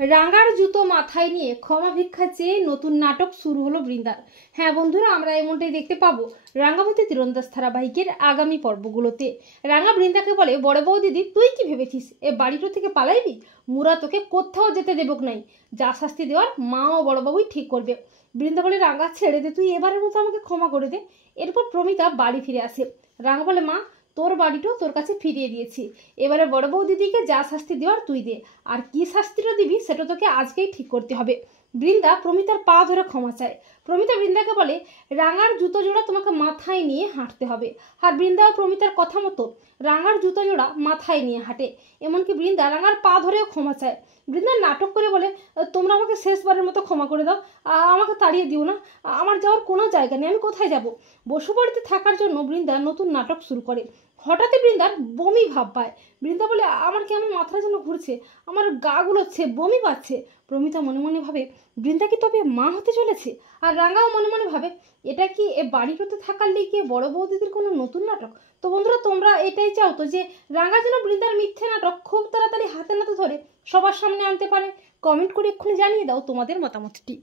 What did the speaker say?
রাঙার জুতো মাথায় নিয়ে ক্ষমা ভিক্ষা চেয়ে নতুন নাটক শুরু হলো বৃন্দার। হ্যাঁ বন্ধুরা, আমরা এমনটাই দেখতে পাবো রাঙ্গাবতী তীরন্দাজ ধারাবাহিকের আগামী পর্বগুলোতে। রাঙা বৃন্দাকে বলে, বড় বউ দিদি তুই কি ভেবেছিস এ বাড়িটা থেকে পালাইবি? মুরা তোকে কোথাও যেতে দেবক নাই, যা শাস্তি দেওয়ার মা ও বড়বাবুই ঠিক করবে। বৃন্দা বলে, রাঙা ছেড়ে দে, তুই এবারের মতো আমাকে ক্ষমা করে দে। এরপর প্রমিতা বাড়ি ফিরে আসে। রাঙা বলে, মা তোর বাড়িটাও তোর কাছে ফিরিয়ে দিয়েছি, এবারে বড় বউ দিদিকে যা শাস্তি দেওয়ার তুই দে, আর কি শাস্তিটা দিবি সেটা তোকে আজকেই ঠিক করতে হবে। বৃন্দা প্রমিতার পা ধরে ক্ষমা চায়। প্রমিতা বৃন্দাকে বলে, রাঙার জুতো জোড়া তোমাকে মাথায় নিয়ে হাঁটতে হবে। আর বৃন্দা ও প্রমিতার কথা মতো রাঙার জুতো জোড়া মাথায় নিয়ে হাঁটে। এমনকি বৃন্দা রাঙার পা ধরেও ক্ষমা চায়। বৃন্দা নাটক করে বলে, তোমরা আমাকে শেষবারের মতো ক্ষমা করে দাও, আমাকে তাড়িয়ে দিও না, আমার যাওয়ার কোনো জায়গা নেই, আমি কোথায় যাব? বসুবাড়িতে থাকার জন্য বৃন্দা নতুন নাটক শুরু করে। হঠাৎই বৃন্দার বমি ভাব পায়। বৃন্দা বলে, আমার কেমন মাথাটা যেন ঘুরছে, আমার গা গুলোচ্ছে, বমি পাচ্ছে। প্রমিতা মনে মনে ভাবে, বৃন্দা কি তবে মা হতে চলেছে? আর রাঙাও মনে মনে ভাবে, এটা কি এ বাড়িটাতে থাকার লিগে বড় বৌদিদের কোনো নতুন নাটক? তো বন্ধুরা, তোমরা এটাই চাও তো যে রাঙা যেন বৃন্দার মিথ্যে নাটক খুব তাড়াতাড়ি হাতে নাতে ধরে সবার সামনে আনতে পারে? কমেন্ট করে এক্ষুনি জানিয়ে দাও তোমাদের মতামতটি।